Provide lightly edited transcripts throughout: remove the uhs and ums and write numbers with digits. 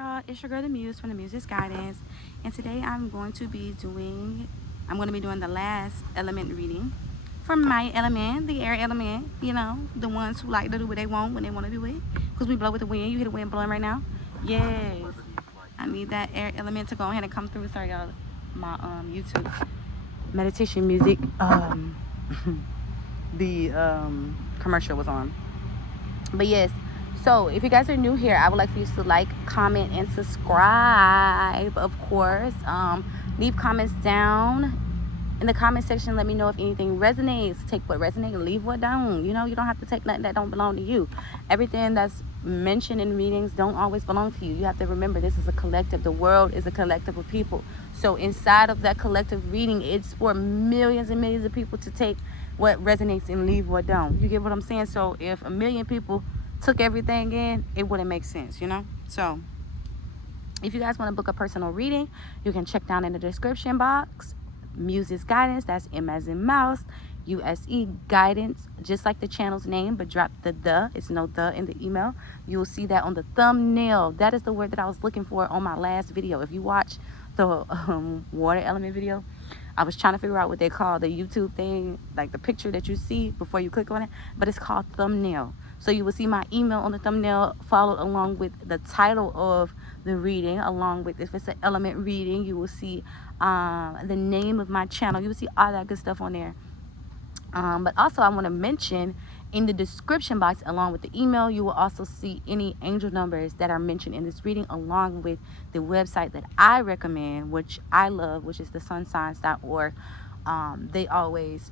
y'all, it's your girl the Muse from the MuseGuidance, and today I'm going to be doing the last element reading for my element, the air element. You know, the ones who like to do what they want when they want to do it, because we blow with the wind. You hear the wind blowing right now? Yes, I need that air element to go ahead and come through. Sorry y'all, my YouTube meditation music the commercial was on. But yes, so if you guys are new here, I would like for you to like, comment, and subscribe, of course. Leave comments down in the comment section. Let me know if anything resonates. Take what resonates, leave what don't. You know, you don't have to take nothing that don't belong to you. Everything that's mentioned in readings don't always belong to you. You have to remember, this is a collective. The world is a collective of people. So inside of that collective reading, it's for millions and millions of people to take what resonates and leave what don't. You get what I'm saying? So if a million people took everything in, it wouldn't make sense, you know? So if you guys want to book a personal reading, you can check down in the description box. Muse's Guidance, that's M as in mouse, USE Guidance, just like the channel's name, but drop the. It's no the in the email. You'll see that on the thumbnail. That is the word that I was looking for on my last video. If you watch the water element video, I was trying to figure out what they call the YouTube thing, like the picture that you see before you click on it, but it's called thumbnail. So you will see my email on the thumbnail, followed along with the title of the reading, along with, if it's an element reading, you will see the name of my channel. You will see all that good stuff on there. But also I want to mention, in the description box along with the email, you will also see any angel numbers that are mentioned in this reading, along with the website that I recommend, which I love, which is the sunsigns.org. They always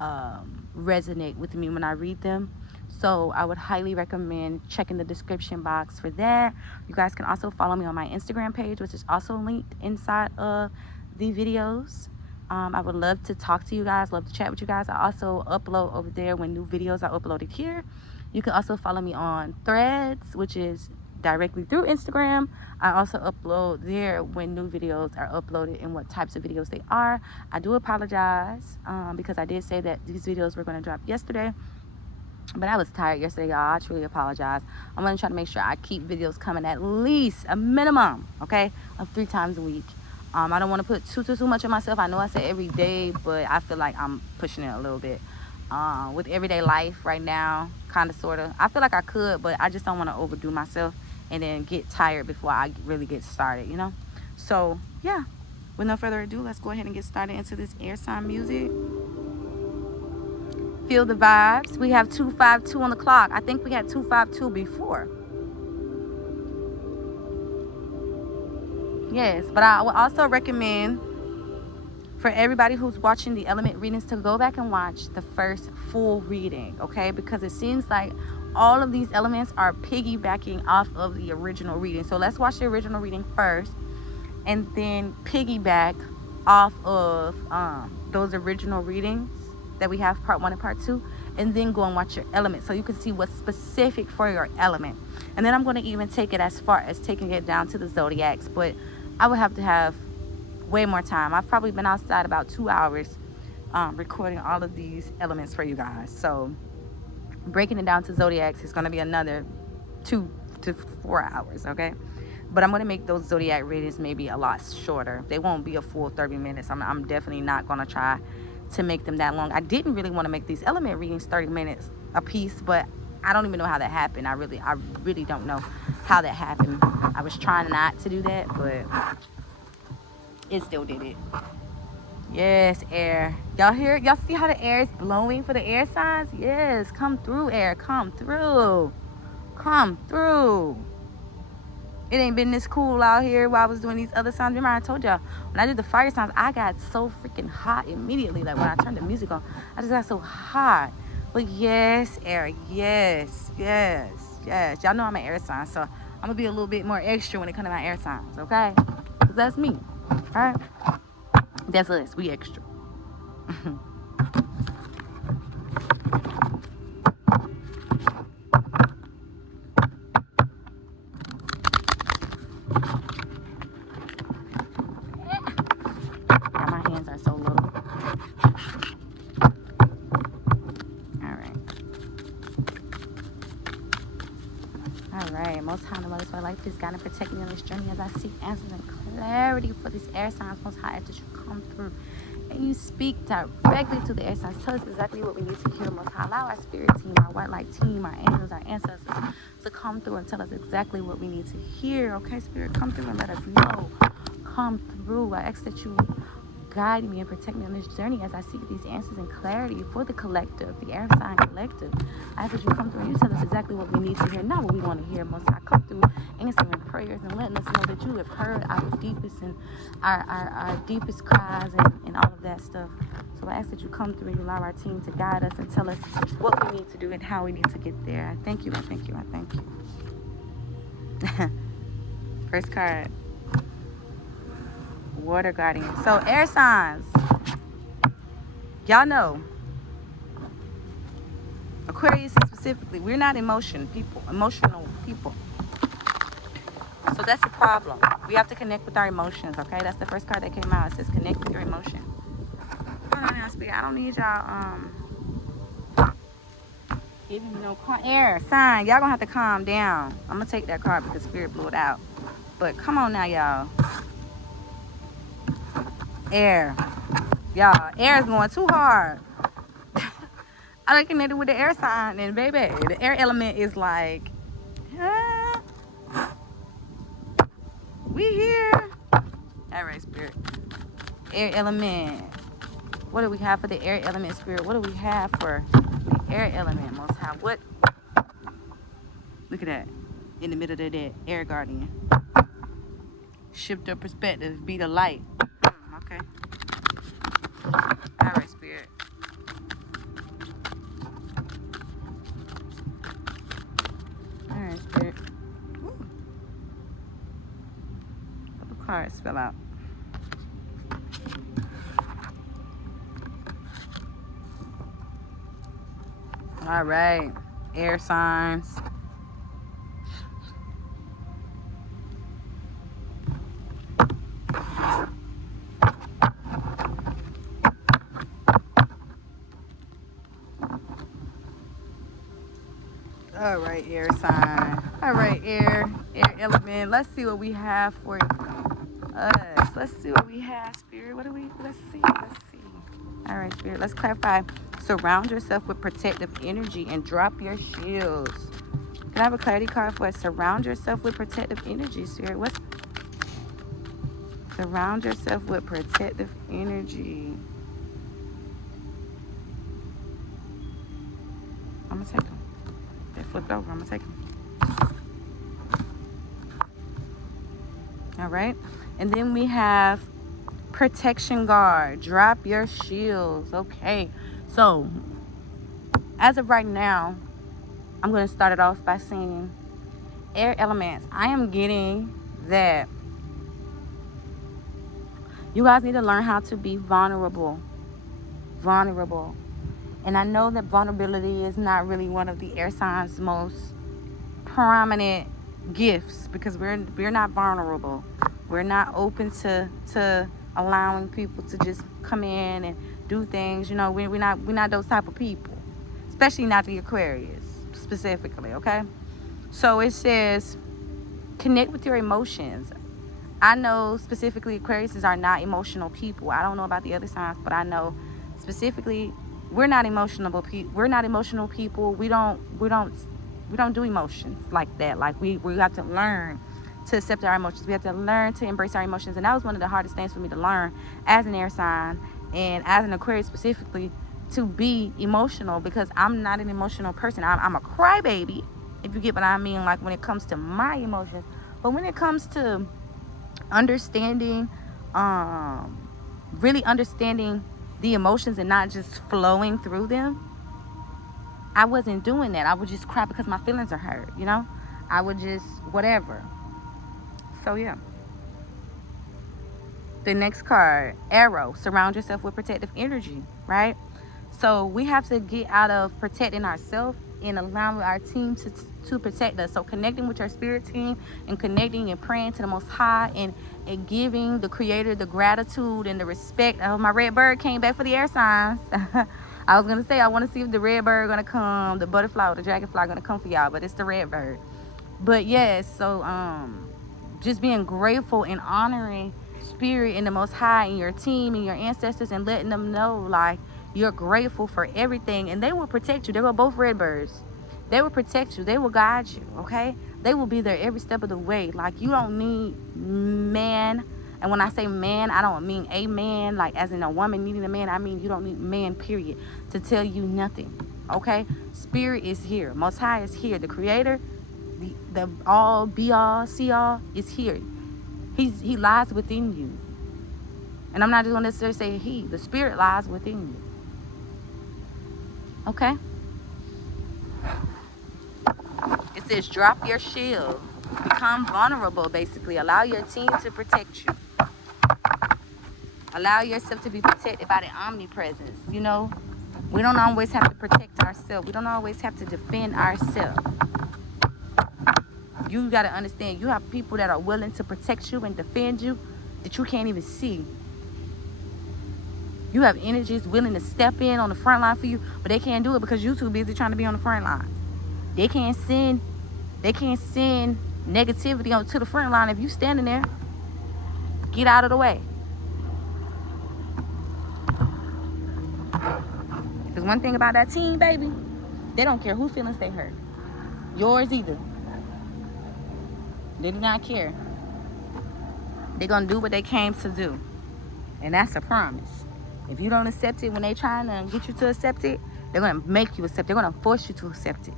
resonate with me when I read them. So I would highly recommend checking the description box for that. You guys can also follow me on my Instagram page, which is also linked inside of the videos. I would love to talk to you guys, love to chat with you guys. I also upload over there when new videos are uploaded here. You can also follow me on Threads, which is directly through Instagram. I also upload there when new videos are uploaded and what types of videos they are. I do apologize because I did say that these videos were going to drop yesterday, but I was tired yesterday, y'all. I truly apologize. I'm going to try to make sure I keep videos coming at least a minimum, okay, of 3 times a week. I don't want to put too much on myself. I know I say every day, but I feel like I'm pushing it a little bit. With everyday life right now, kind of, sort of. I feel like I could, but I just don't want to overdo myself and then get tired before I really get started, you know? So, yeah. With no further ado, let's go ahead and get started into this air sign music. Feel the vibes. We have 252 on the clock. I think we had 252 before. Yes, but I would also recommend for everybody who's watching the element readings to go back and watch the first full reading, okay? Because it seems like all of these elements are piggybacking off of the original reading. So let's watch the original reading first, and then piggyback off of those original readings that we have, part 1 and part 2, and then go and watch your element so you can see what's specific for your element. And then I'm going to even take it as far as taking it down to the zodiacs, but I would have to have way more time. I've probably been outside about 2 hours recording all of these elements for you guys. So breaking it down to zodiacs is going to be another 2 to 4 hours, okay? But I'm going to make those zodiac readings maybe a lot shorter. They won't be a full 30 minutes. I'm definitely not going to try to make them that long. I didn't really want to make these element readings 30 minutes a piece, but I don't even know how that happened. I really don't know how that happened. I was trying not to do that, but it still did it. Yes, air. Y'all hear it? Y'all see how the air is blowing for the air signs? Yes, come through, air. Come through. Come through. It ain't been this cool out here while I was doing these other signs. Remember I told y'all, when I did the fire signs, I got so freaking hot immediately. Like when I turned the music on, I just got so hot. But yes, air. Yes, yes, yes. Y'all know I'm an air sign, so I'm going to be a little bit more extra when it comes to my air signs, okay? Because that's me, all right? That's us. We extra. My hands are so little. All right. All right. Most time, what I like this guide and protect me on this journey as I seek answers and clarity for these air signs. Most High, that you come through and you speak directly to the air signs. Tell us exactly what we need to hear. Most High, allow our spirit team, our white light team, our angels, our ancestors to come through and tell us exactly what we need to hear. Okay, Spirit, come through and let us know. Come through. I ask that you guide me and protect me on this journey as I seek these answers and clarity for the collective, the air sign collective. I ask that you come through and you tell us exactly what we need to hear, not what we want to hear. Most High, come through answering prayers and letting us know that you have heard our deepest and our deepest cries and all of that stuff. So I ask that you come through and you allow our team to guide us and tell us what we need to do and how we need to get there. I thank you, I thank you, I thank you. First card. Water guardian. So air signs, y'all know, Aquarius specifically, we're not emotional people. So that's the problem. We have to connect with our emotions. Okay, that's the first card that came out. It says connect with your emotion. Hold on now, Spirit. I don't need y'all giving me no card. Air sign, y'all gonna have to calm down. I'm gonna take that card because Spirit blew it out. But come on now, y'all. Air. Y'all, air is going too hard. I done connected with the air sign, and baby, the air element is like, we here. All right, Spirit. Air element. What do we have for the air element, Spirit? What do we have for the air element, Most High? What? Look at that. In the middle of that, air guardian. Shift your perspective. Be the light. Okay. All right, Spirit. All right, Spirit. Ooh. Couple cards fell out. All right. Air signs. All right, air sign. All right, air element. Let's see what we have for us. Let's see what we have, Spirit. Let's see. All right, Spirit, let's clarify. Surround yourself with protective energy and drop your shields. Can I have a clarity card for us? Surround yourself with protective energy, Spirit. Surround yourself with protective energy. I'm going to take them. They flipped over. I'm going to take them. All right. And then we have protection guard. Drop your shields. Okay. So, as of right now, I'm going to start it off by saying air elements. I am getting that you guys need to learn how to be vulnerable. And I know that vulnerability is not really one of the air signs' most prominent gifts because we're not vulnerable. We're not open to allowing people to just come in and do things. You know, we're not those type of people, especially not the Aquarius specifically. Okay, so it says connect with your emotions. I know specifically Aquariuses are not emotional people. I don't know about the other signs, but I know specifically we're not emotional people. We're not emotional people. We don't do emotions like that. Like we have to learn to accept our emotions. We have to learn to embrace our emotions. And that was one of the hardest things for me to learn as an air sign and as an Aquarius specifically, to be emotional, because I'm not an emotional person. I'm a crybaby, if you get what I mean, like when it comes to my emotions. But when it comes to understanding, really understanding the emotions and not just flowing through them, I wasn't doing that. I would just cry because my feelings are hurt, you know? I would just whatever. So yeah. The next card, arrow. Surround yourself with protective energy, right? So we have to get out of protecting ourselves and allowing our team to protect us. So connecting with your spirit team and connecting and praying to the Most High and giving the Creator the gratitude and the respect. Oh, my red bird came back for the air signs. I was going to say, I want to see if the red bird going to come, the butterfly or the dragonfly going to come for y'all, but it's the red bird. But yes, so just being grateful and honoring spirit and the Most High and your team and your ancestors, and letting them know like you're grateful for everything, and they will protect you. They were both redbirds. They will protect you. They will guide you. Okay, they will be there every step of the way. Like, you don't need man. And when I say man, I don't mean a man like as in a woman needing a man. I mean you don't need man, period, to tell you nothing. Okay, spirit is here. Most High is here. The Creator, the all be all see all is here. He lies within you. And I'm not just going to necessarily say he. The spirit lies within you. Okay? It says drop your shield. Become vulnerable, basically. Allow your team to protect you. Allow yourself to be protected by the omnipresence. You know, we don't always have to protect ourselves. We don't always have to defend ourselves. You got to understand, you have people that are willing to protect you and defend you that you can't even see. You have energies willing to step in on the front line for you, but they can't do it because you're too busy trying to be on the front line. They can't send negativity to the front line if you standing there. Get out of the way. Because one thing about that team, baby, they don't care whose feelings they hurt. Yours either. They do not care. They're going to do what they came to do. And that's a promise. If you don't accept it when they're trying to get you to accept it, they're going to make you accept it. They're going to force you to accept it.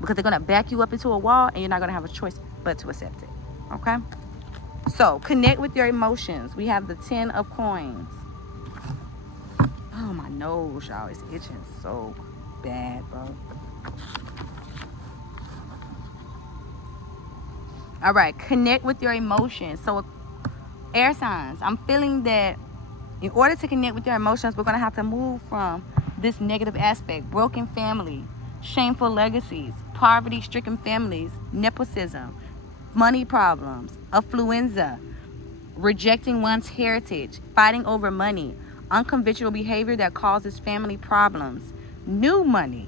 Because they're going to back you up into a wall, and you're not going to have a choice but to accept it. Okay? So, connect with your emotions. We have the 10 of coins. Oh, my nose, y'all. It's itching so bad, bro. All right, connect with your emotions. So, air signs, I'm feeling that in order to connect with your emotions, we're going to have to move from this negative aspect: broken family, shameful legacies, poverty-stricken families, nepotism, money problems, affluenza, rejecting one's heritage, fighting over money, unconventional behavior that causes family problems, new money,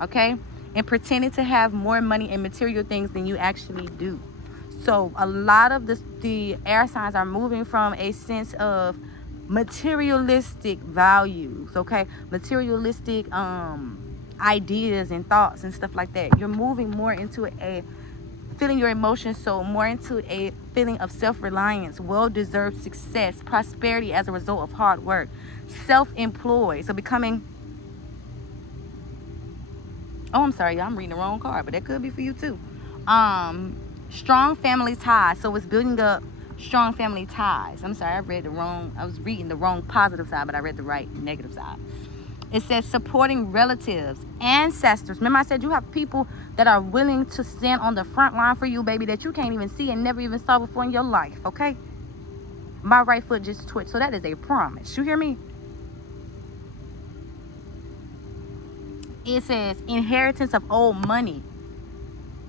okay, and pretending to have more money and material things than you actually do. So a lot of the air signs are moving from a sense of materialistic values, okay, materialistic ideas and thoughts and stuff like that. You're moving more into a feeling your emotions, so more into a feeling of self-reliance, well-deserved success, prosperity as a result of hard work, self-employed, so becoming, oh, I'm sorry, I'm reading the wrong card, but that could be for you too. Strong family ties, so it's building up strong family ties. I'm sorry, I was reading the wrong positive side, but I read the right negative side. It says supporting relatives, ancestors. Remember I said you have people that are willing to stand on the front line for you, baby, that you can't even see and never even saw before in your life, okay? My right foot just twitched, so that is a promise. You hear me? It says inheritance of old money,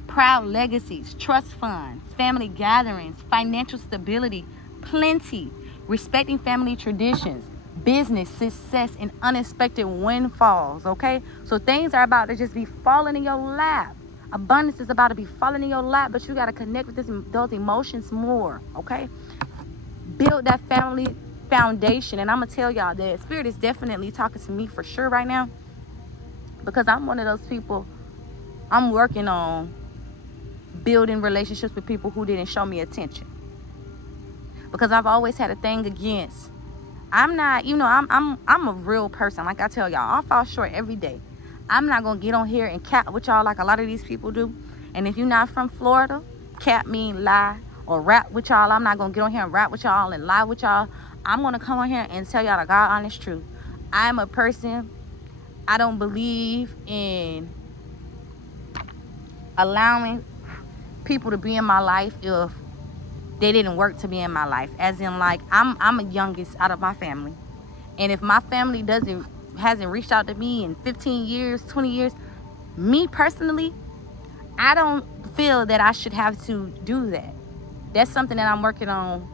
proud legacies, trust funds, family gatherings, financial stability, plenty, respecting family traditions, business success, and unexpected windfalls, okay? So things are about to just be falling in your lap. Abundance is about to be falling in your lap, but you got to connect with those emotions more, okay? Build that family foundation. And I'm going to tell y'all that Spirit is definitely talking to me for sure right now, because I'm one of those people. I'm working on building relationships with people who didn't show me attention, because I've always had a thing against, I'm not, I'm a real person. Like I tell y'all, I fall short every day. I'm not gonna get on here and cap with y'all like a lot of these people do. And if you're not from Florida, cap mean lie, or rap with y'all. I'm not gonna get on here and rap with y'all and lie with y'all. I'm gonna come on here and tell y'all the God honest truth. I'm a person, I don't believe in allowing people to be in my life if they didn't work to be in my life. As in, like, I'm the youngest out of my family, and if my family hasn't reached out to me in 15 years, 20 years, me personally, I don't feel that I should have to do that. That's something that I'm working on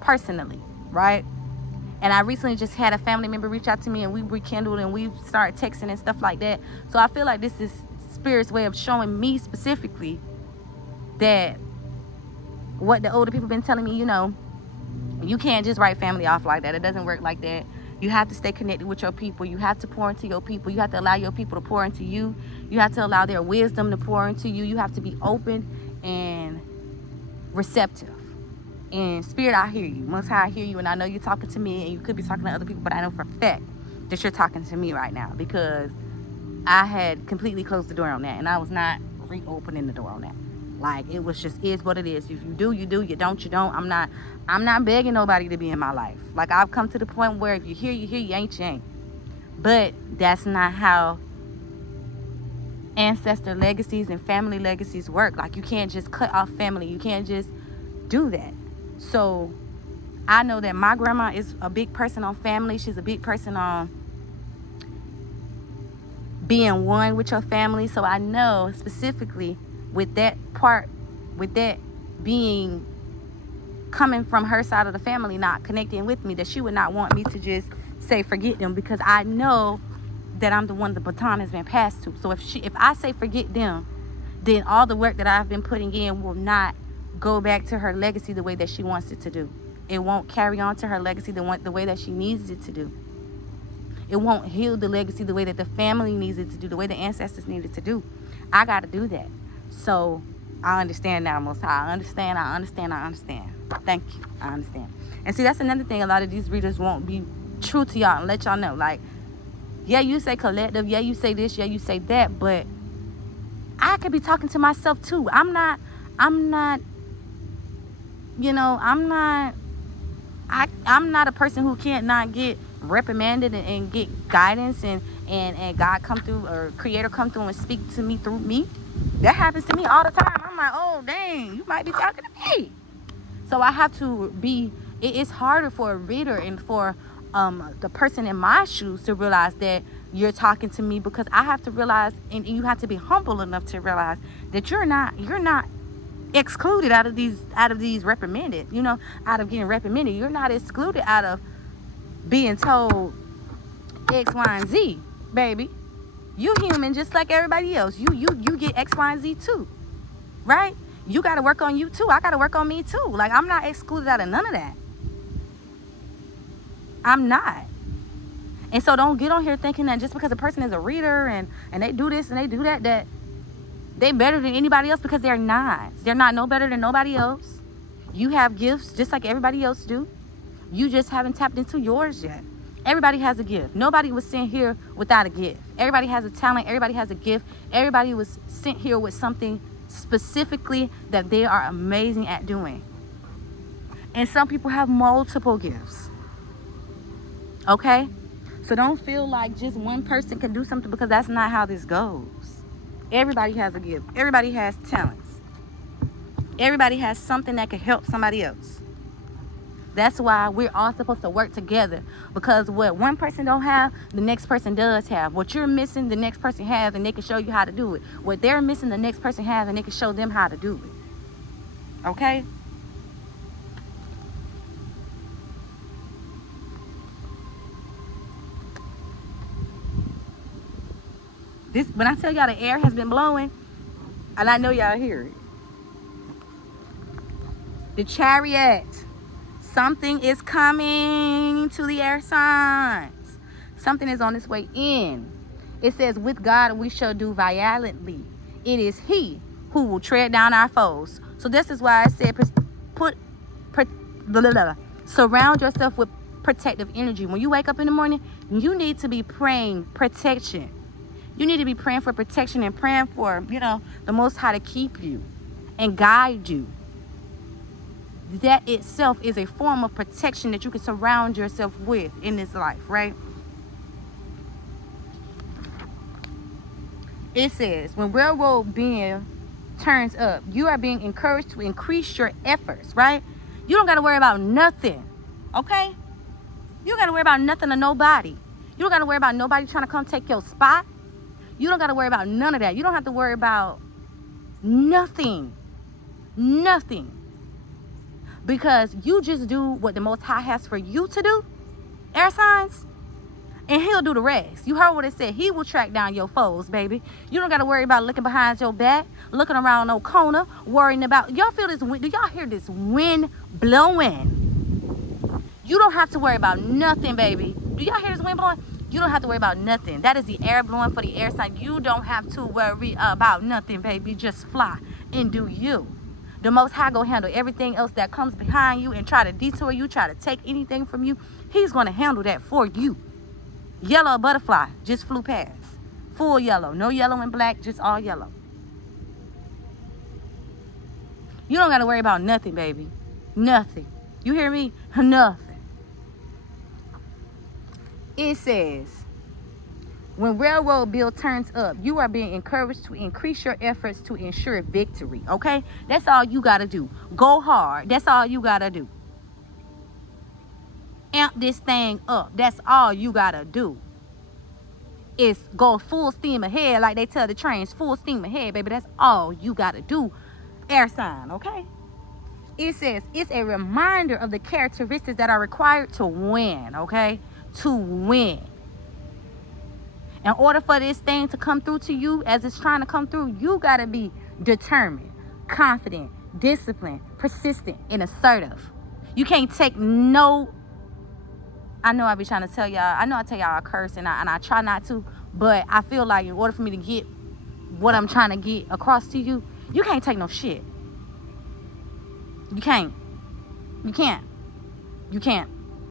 personally, right? And I recently just had a family member reach out to me, and we rekindled and we started texting and stuff like that. So I feel like this is Spirit's way of showing me specifically that what the older people been telling me, you can't just write family off like that. It doesn't work like that. You have to stay connected with your people. You have to pour into your people. You have to allow your people to pour into you. You have to allow their wisdom to pour into you. You have to be open and receptive. And Spirit, I hear you. Most High, I hear you. And I know you're talking to me, and you could be talking to other people, but I know for a fact that you're talking to me right now, because I had completely closed the door on that, and I was not reopening the door on that. Like, it was just is what it is. If you do, you do. You don't, you don't. I'm not begging nobody to be in my life. Like, I've come to the point where if you're here, you're here. You ain't, you ain't. But that's not how ancestor legacies and family legacies work. Like, you can't just cut off family. You can't just do that. So I know that my grandma is a big person on family. She's a big person on being one with your family. So I know specifically with that part, with that being coming from her side of the family, not connecting with me, that she would not want me to just say forget them, because I know that I'm the one the baton has been passed to. So if I say forget them, then all the work that I've been putting in will not go back to her legacy the way that she wants it to do. It won't carry on to her legacy the way that she needs it to do. It won't heal the legacy the way that the family needs it to do, the way the ancestors need it to do. I got to do that. So I understand now, Most High. I understand. Thank you. I understand. And see, that's another thing. A lot of these readers won't be true to y'all and let y'all know. Like, yeah, you say collective. Yeah, you say this. Yeah, you say that. But I could be talking to myself too. I'm not a person who can't not get reprimanded and get guidance and God come through, or Creator come through and speak to me through me. That happens to me all the time. I'm like, oh dang, you might be talking to me. So I have to be. It's harder for a reader and for the person in my shoes to realize that you're talking to me, because I have to realize, and you have to be humble enough to realize that you're not excluded out of these reprimanded, out of getting reprimanded. You're not excluded out of being told X, Y, and Z, baby. You human just like everybody else. You get X, Y, and Z too, right? You got to work on you too. I got to work on me too. Like, I'm not excluded out of none of that. I'm not. And so don't get on here thinking that just because a person is a reader and they do this and they do that they better than anybody else, because they're not. They're not no better than nobody else. You have gifts just like everybody else do. You just haven't tapped into yours yet. Everybody has a gift. Nobody was sent here without a gift. Everybody has a talent. Everybody has a gift. Everybody was sent here with something specifically that they are amazing at doing. And some people have multiple gifts. Okay? So don't feel like just one person can do something, because that's not how this goes. Everybody has a gift. Everybody has talents. Everybody has something that can help somebody else. That's why we're all supposed to work together, because what one person don't have, the next person does have. What you're missing, the next person has, and they can show you how to do it. What they're missing, the next person has, and they can show them how to do it. Okay? When I tell y'all the air has been blowing, and I know y'all hear it. The Chariot. Something is coming to the air signs. Something is on its way in. It says, with God we shall do violently. It is He who will tread down our foes. So this is why I said surround yourself with protective energy. When you wake up in the morning, you need to be praying protection. You need to be praying for protection and praying for, the Most High to keep you and guide you. That itself is a form of protection that you can surround yourself with in this life, right? It says, when railroad being turns up, you are being encouraged to increase your efforts, right? You don't got to worry about nothing, okay? You don't got to worry about nothing or nobody. You don't got to worry about nobody trying to come take your spot. You don't got to worry about none of that. You don't have to worry about nothing. Nothing. Because you just do what the Most High has for you to do, air signs, and he'll do the rest. You heard what it said. He will track down your foes, baby. You don't got to worry about looking behind your back, looking around no corner, worrying about. Y'all feel this wind? Do y'all hear this wind blowing? You don't have to worry about nothing, baby. Do y'all hear this wind blowing? You don't have to worry about nothing. That is the air blowing for the air sign. You don't have to worry about nothing, baby. Just fly and do you. The Most High go handle everything else that comes behind you and try to detour you, try to take anything from you. He's going to handle that for you. Yellow butterfly just flew past. Full yellow. No yellow and black, just all yellow. You don't got to worry about nothing, baby. Nothing. You hear me? Nothing. It says, when railroad bill turns up, you are being encouraged to increase your efforts to ensure victory, okay? That's all you got to do. Go hard. That's all you got to do. Amp this thing up. That's all you got to do. Is go full steam ahead like they tell the trains. Full steam ahead, baby. That's all you got to do. Air sign, okay? It says, it's a reminder of the characteristics that are required to win, okay? To win. In order for this thing to come through to you as it's trying to come through, you got to be determined, confident, disciplined, persistent, and assertive. You can't take no... I know I be trying to tell y'all. I know I tell y'all a curse, and I try not to, but I feel like in order for me to get what I'm trying to get across to you, you can't take no shit. You can't. You can't. You can't.